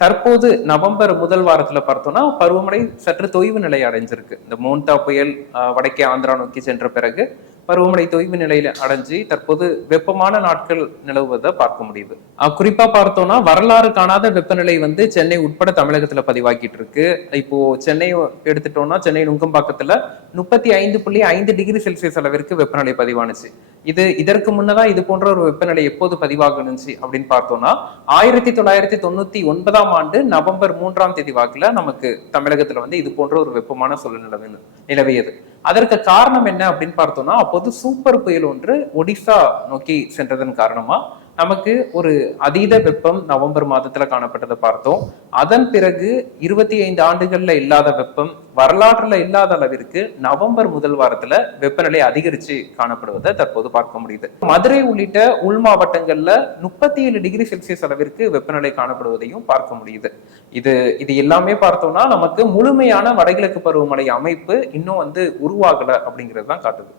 தற்போது நவம்பர் முதல் வாரத்துல பார்த்தோம்னா பருவமழை சற்று தொய்வு நிலை அடைஞ்சிருக்கு. இந்த மோன்டா புயல் வடக்கே ஆந்திரா நோக்கி சென்ற பிறகு பருவமழை தொய்வு நிலையில அடைஞ்சு தற்போது வெப்பமான நாட்கள் நிலவுவதை பார்க்க முடியுது. குறிப்பா பார்த்தோம்னா வரலாறு காணாத வெப்பநிலை வந்து சென்னை உட்பட தமிழகத்துல பதிவாக்கிட்டு இருக்கு. இப்போ சென்னை எடுத்துட்டோம்னா சென்னை நுங்கம்பாக்கத்துல 35.5 டிகிரி செல்சியஸ் அளவிற்கு வெப்பநிலை பதிவானுச்சு. இதற்கு முன்னதான் இது போன்ற ஒரு வெப்பநிலை எப்போது பதிவாகணுச்சு அப்படின்னு பார்த்தோம்னா 1999ஆம் ஆண்டு நவம்பர் 3ஆம் தேதி வாக்குல நமக்கு தமிழகத்துல வந்து இது போன்ற ஒரு வெப்பமான சூழ்நிலை நிலவியது. அதற்கு காரணம் என்ன அப்படின்னு பார்த்தோம்னா அப்போது சூப்பர் புயல் ஒன்று ஒடிசா நோக்கி சென்றதன் காரணமா நமக்கு ஒரு அதீத வெப்பம் நவம்பர் மாதத்துல காணப்பட்டதை பார்த்தோம். அதன் பிறகு 25 ஆண்டுகள்ல இல்லாத வெப்பம், வரலாற்றுல இல்லாத அளவிற்கு நவம்பர் முதல் வாரத்துல வெப்பநிலை அதிகரிச்சு காணப்படுவதை தற்போது பார்க்க முடியுது. மதுரை உள்ளிட்ட உள் மாவட்டங்கள்ல 37 டிகிரி செல்சியஸ் அளவிற்கு வெப்பநிலை காணப்படுவதையும் பார்க்க முடியுது. இது எல்லாமே பார்த்தோம்னா நமக்கு முழுமையான வடகிழக்கு பருவமழை அமைப்பு இன்னும் வந்து உருவாகல அப்படிங்கிறது தான் காட்டுது.